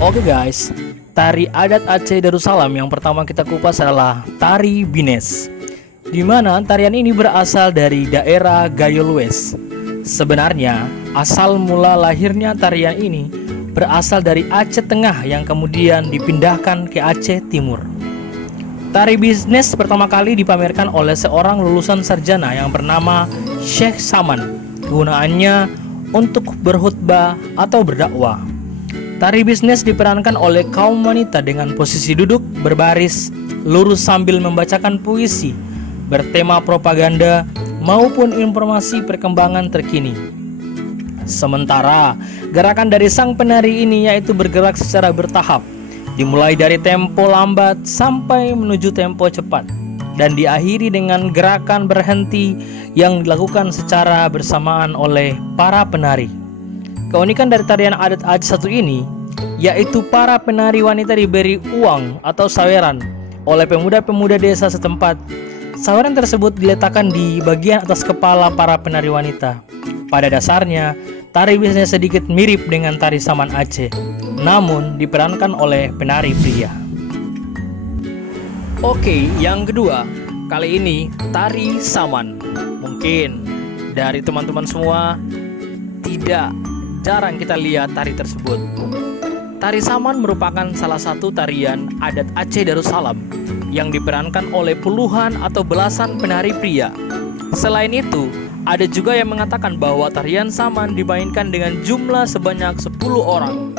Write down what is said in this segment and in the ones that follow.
Oke guys, tari adat Aceh Darussalam yang pertama kita kupas adalah tari Bines, di mana tarian ini berasal dari daerah Gayolwes. Sebenarnya, asal mula lahirnya tarian ini berasal dari Aceh Tengah yang kemudian dipindahkan ke Aceh Timur. Tari Bines pertama kali dipamerkan oleh seorang lulusan sarjana yang bernama Syekh Saman. Kegunaannya untuk berkhutbah atau berdakwah. Tari Bines diperankan oleh kaum wanita dengan posisi duduk berbaris lurus sambil membacakan puisi bertema propaganda maupun informasi perkembangan terkini. Sementara gerakan dari sang penari ini yaitu bergerak secara bertahap, dimulai dari tempo lambat sampai menuju tempo cepat dan diakhiri dengan gerakan berhenti yang dilakukan secara bersamaan oleh para penari. Keunikan dari tarian adat Aceh satu ini yaitu para penari wanita diberi uang atau saweran oleh pemuda-pemuda desa setempat. Saweran tersebut diletakkan di bagian atas kepala para penari wanita. Pada dasarnya, tari Bines sedikit mirip dengan tari Saman Aceh, namun diperankan oleh penari pria. Oke, yang kedua, kali ini tari Saman. Mungkin dari teman-teman semua tidak jarang kita lihat tari tersebut. Tari Saman merupakan salah satu tarian adat Aceh Darussalam yang diperankan oleh puluhan atau belasan penari pria. Selain itu, ada juga yang mengatakan bahwa tarian Saman dimainkan dengan jumlah sebanyak 10 orang,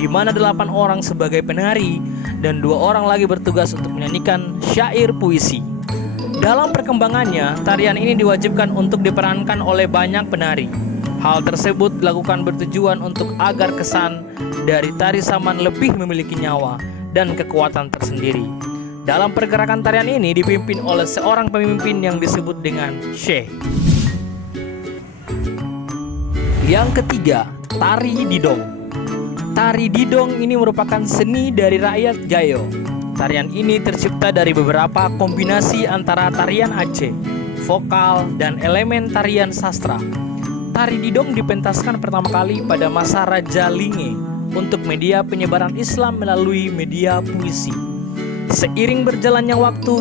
di mana 8 orang sebagai penari dan 2 orang lagi bertugas untuk menyanyikan syair puisi. Dalam perkembangannya, tarian ini diwajibkan untuk diperankan oleh banyak penari. Hal tersebut dilakukan bertujuan untuk agar kesan dari tari Saman lebih memiliki nyawa dan kekuatan tersendiri. Dalam pergerakan tarian ini dipimpin oleh seorang pemimpin yang disebut dengan Syekh. Yang ketiga, tari Didong. Tari Didong ini merupakan seni dari rakyat Gayo. Tarian ini tercipta dari beberapa kombinasi antara tarian Aceh, vokal, dan elemen tarian sastra. Tari Didong dipentaskan pertama kali pada masa Raja Linge untuk media penyebaran Islam melalui media puisi. Seiring berjalannya waktu,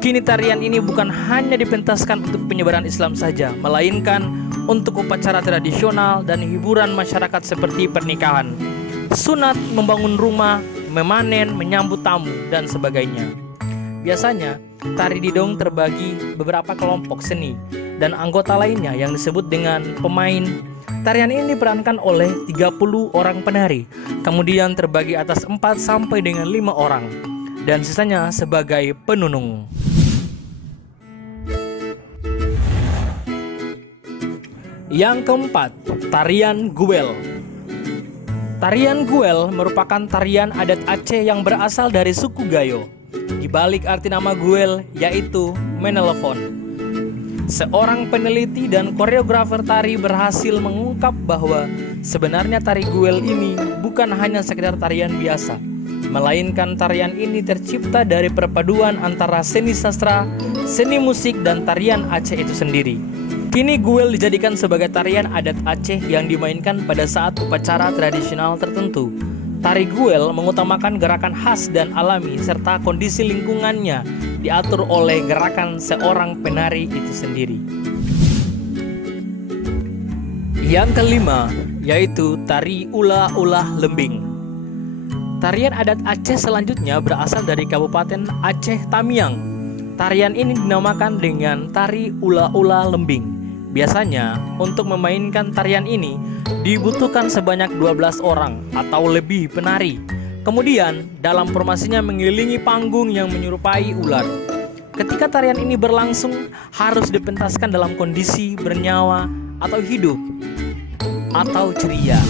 kini tarian ini bukan hanya dipentaskan untuk penyebaran Islam saja, melainkan untuk upacara tradisional dan hiburan masyarakat seperti pernikahan, sunat, membangun rumah, memanen, menyambut tamu, dan sebagainya. Biasanya, tari Didong terbagi beberapa kelompok seni dan anggota lainnya yang disebut dengan pemain. Tarian ini diperankan oleh 30 orang penari, kemudian terbagi atas 4 sampai dengan 5 orang, dan sisanya sebagai penunung. Yang keempat, tarian Guel. Tarian Guel merupakan tarian adat Aceh yang berasal dari suku Gayo. Di balik arti nama Guel yaitu menelpon. Seorang peneliti dan koreografer tari berhasil mengungkap bahwa sebenarnya tari Guel ini bukan hanya sekedar tarian biasa, melainkan tarian ini tercipta dari perpaduan antara seni sastra, seni musik, dan tarian Aceh itu sendiri. Kini Guel dijadikan sebagai tarian adat Aceh yang dimainkan pada saat upacara tradisional tertentu. Tari Guel mengutamakan gerakan khas dan alami serta kondisi lingkungannya diatur oleh gerakan seorang penari itu sendiri. Yang kelima, yaitu tari Ulah-Ulah Lembing. Tarian adat Aceh selanjutnya berasal dari Kabupaten Aceh Tamiang. Tarian ini dinamakan dengan tari Ulah-Ulah Lembing. Biasanya, untuk memainkan tarian ini dibutuhkan sebanyak 12 orang atau lebih penari. Kemudian, dalam formasinya mengelilingi panggung yang menyerupai ular. Ketika tarian ini berlangsung, harus dipentaskan dalam kondisi bernyawa atau hidup atau ceria.